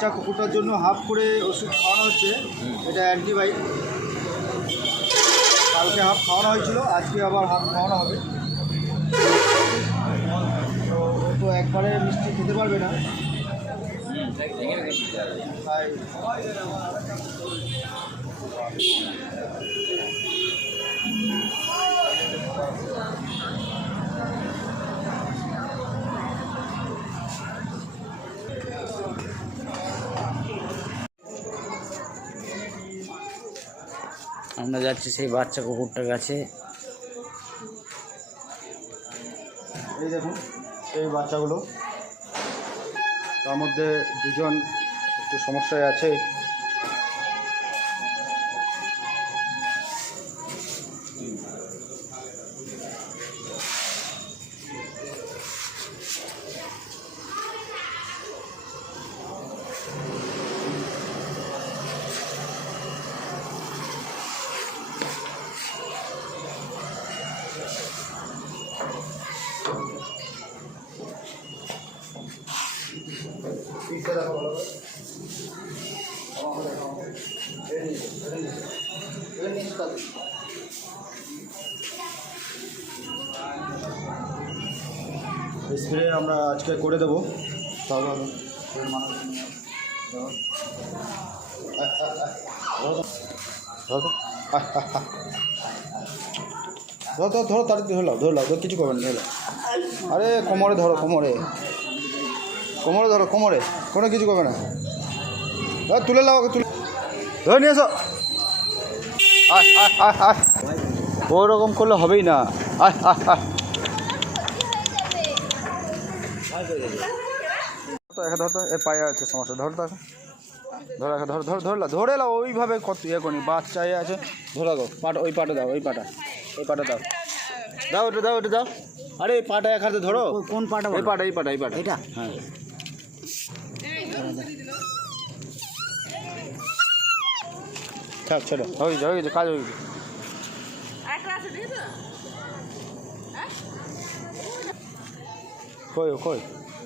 বাচ্চা কুকুরটার জন্য হাফ করে ওষুধ খাওয়ানো হচ্ছে। এটা অ্যান্টিবায়োটিক। কালকে হাফ খাওয়ানো হয়েছিল, আজকে আবার হাফ খাওয়ানো হবে। তো একবারে মিষ্টি খেতে পারবে না, তাই আমরা যাচ্ছি সেই বাচ্চা কুকুরটার কাছে। এই দেখুন এই বাচ্চাগুলো, তার মধ্যে দুজন একটু সমস্যায় আছে। স্প্রে আমরা আজকে করে দেবো। তাহলে ধরো ধরো তাড়াতাড়ি ধরলাম কিছু করবেন না, ধরলাম। আরে কোমরে ধরো, কোমরে ধরো, কোমরে কোনো কিছু করবে না। তুলে নাও, ওকে তুলে ধরে নিয়ে এসো। ওই রকম করলে হবেই না। ধরো এর পায়ে আছে সমস্যা, ধরো তাকে, ধরে নাও ওইভাবে কত ইয়ে করি, বাচ্চা ইয়ে আছে, ধরে দাও পাটা, ওই পাটা দাও, ওই পাটা দাও, ওটা দাও। আরে এই পাটা এক হাতে ধরো। কোন পাটা? এই পাটা এটা। হ্যাঁ থাক, ছেড়ে হয়ে গেছে কাজ হয়ে গেছে। কই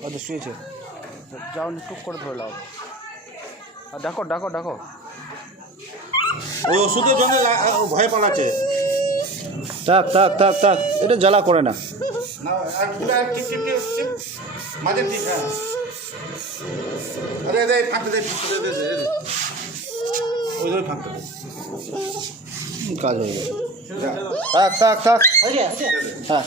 ওদের শুয়েছে, যাও টুক করে ধরে নাও। আর ডাকো। ওই ওষুধের জন্য ভয় পালাচ্ছে। থাক, এটা জ্বালা করে না। মাঝে ঠিক, হ্যাঁ। আরে ফাঁকতে ওই ফাঁকতে কাজ হয়ে গেছে। থাক হ্যাঁ।